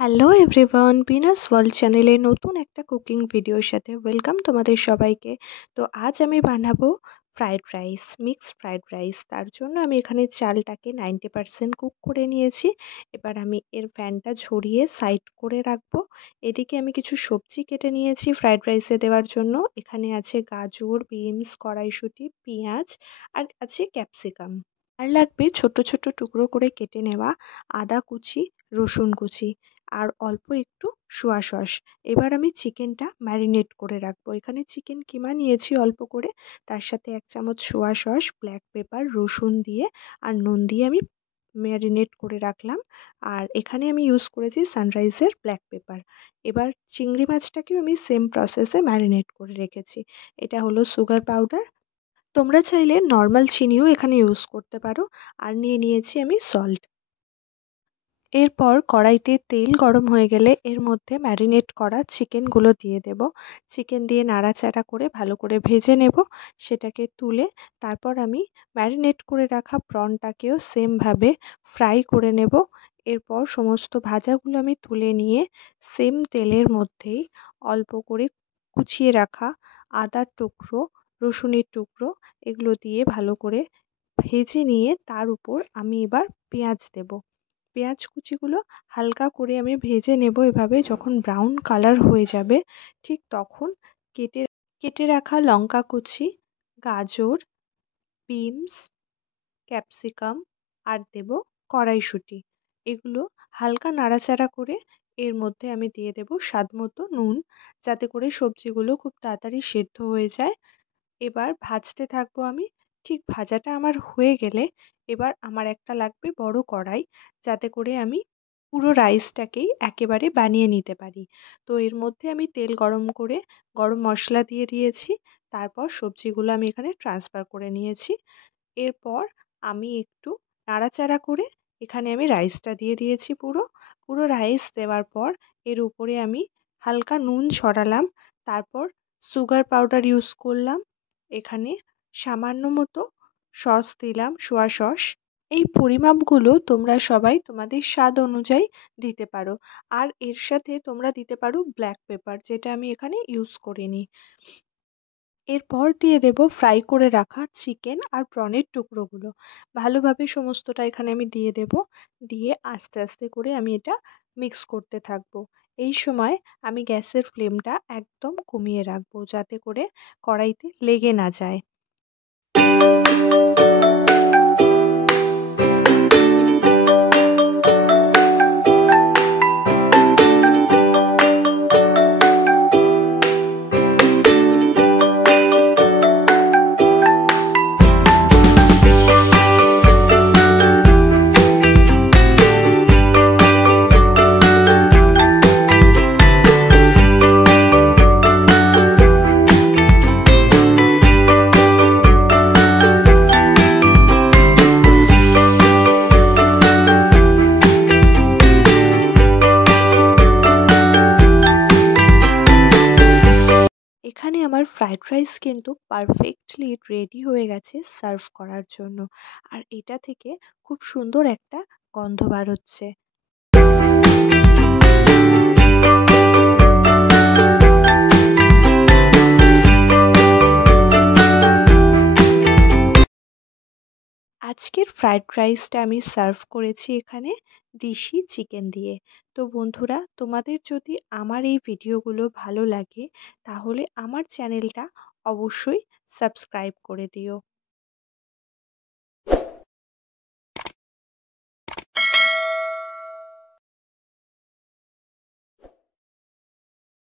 Hello everyone, Binas world চ্যানেলে নতুন একটা কুকিং ভিডিওর সাথে ওয়েলকাম তোমাদের সবাইকে। তো আজ আমি বানাবো fried rice, mixed fried rice. তার জন্য আমি এখানে চালটাকে 90% কুক করে নিয়েছি। এবার আমি এর ফ্যানটা ঝরিয়ে সাইড করে রাখবো। এদিকে আমি কিছু সবজি কেটে নিয়েছি ফ্রাইড রাইসে দেওয়ার জন্য। এখানে আছে গাজর, বিনস, কড়াইশুঁটি, পেঁয়াজ আর আছে ক্যাপসিকাম। আর লাগবে ছোট ছোট টুকরো করে কেটে নেওয়া আদা কুচি, রসুন কুচি আর অল্প একটু সোয়া সস। এবার আমি চিকেনটা ম্যারিনেট করে রাখবো। এখানে চিকেন কিমা নিয়েছি অল্প করে, তার সাথে 1 চামচ সোয়া সস, ব্ল্যাক পেপার, রসুন দিয়ে আর নুন দিয়ে আমি ম্যারিনেট করে রাখলাম। আর এখানে আমি ইউজ করেছি সানরাইজের ব্ল্যাক পেপার। এবার চিংড়ি মাছটাকেও আমি সেম প্রসেসে ম্যারিনেট করে রেখেছি। এটা হলো সুগার পাউডার, তোমরা চাইলে নর্মাল চিনিও এখানে ইউজ করতে পারো। আর নিয়ে নিয়েছি আমি সল্ট। এরপর কড়াইতে তেল গরম হয়ে গেলে এর মধ্যে ম্যারিনেট করা চিকেনগুলো দিয়ে দেব। চিকেন দিয়ে নাড়াচাড়া করে ভালো করে ভেজে নেব। সেটাকে তুলে তারপর আমি ম্যারিনেট করে রাখা প্রনটাকেও সেমভাবে ফ্রাই করে নেব। এরপর সমস্ত ভাজাগুলো আমি তুলে নিয়ে সেম তেলের মধ্যেই অল্প করে কুচিয়ে রাখা আদার টুকরো, রসুনের টুকরো এগুলো দিয়ে ভালো করে ভেজে নিয়ে তার উপর আমি এবার পেঁয়াজ দেব। পেঁয়াজ কুচিগুলো হালকা করে আমি ভেজে নেব এভাবে। যখন ব্রাউন কালার হয়ে যাবে ঠিক তখন কেটে কেটে রাখা লঙ্কা কুচি, গাজর, বিনস, ক্যাপসিকাম আর দেব কড়াইশুঁটি। এগুলো হালকা নাড়াচাড়া করে এর মধ্যে আমি দিয়ে দেব স্বাদ মতো নুন, যাতে করে সবজিগুলো খুব তাড়াতাড়ি সেদ্ধ হয়ে যায়। এবার ভাজতে থাকবো আমি। ঠিক ভাজাটা আমার হয়ে গেলে এবার আমার একটা লাগবে বড় কড়াই, যাতে করে আমি পুরো রাইসটাকেই একেবারে বানিয়ে নিতে পারি। তো এর মধ্যে আমি তেল গরম করে গরম মশলা দিয়ে দিয়েছি। তারপর সবজিগুলো আমি এখানে ট্রান্সফার করে নিয়েছি। এরপর আমি একটু নাড়াচাড়া করে এখানে আমি রাইসটা দিয়ে দিয়েছি পুরো। পুরো রাইস দেওয়ার পর এর উপরে আমি হালকা নুন ছড়ালাম। তারপর সুগার পাউডার ইউজ করলাম। এখানে সামান্য মতো সস দিলাম, সোয়া সস। এই পরিমাপগুলো তোমরা সবাই তোমাদের স্বাদ অনুযায়ী দিতে পারো। আর এর সাথে তোমরা দিতে পারো ব্ল্যাক পেপার, যেটা আমি এখানে ইউজ করিনি। এরপর দিয়ে দেব ফ্রাই করে রাখা চিকেন আর প্রনের টুকরোগুলো। ভালোভাবে সমস্তটা এখানে আমি দিয়ে দেব। দিয়ে আস্তে আস্তে করে আমি এটা মিক্স করতে থাকবো। এই সময় আমি গ্যাসের ফ্লেমটা একদম কমিয়ে রাখবো, যাতে করে কড়াইতে লেগে না যায়। এখানে আমার ফ্রাইড রাইস কিন্তু পারফেক্টলি রেডি হয়ে গেছে সার্ভ করার জন্য। আর এটা থেকে খুব সুন্দর একটা গন্ধ বার হচ্ছে। আজকের ফ্রাইড রাইসটা আমি সার্ভ করেছি এখানে দেশি চিকেন দিয়ে। তো বন্ধুরা, তোমাদের যদি আমার এই ভিডিওগুলো ভালো লাগে তাহলে আমার চ্যানেলটা অবশ্যই সাবস্ক্রাইব করে দিও।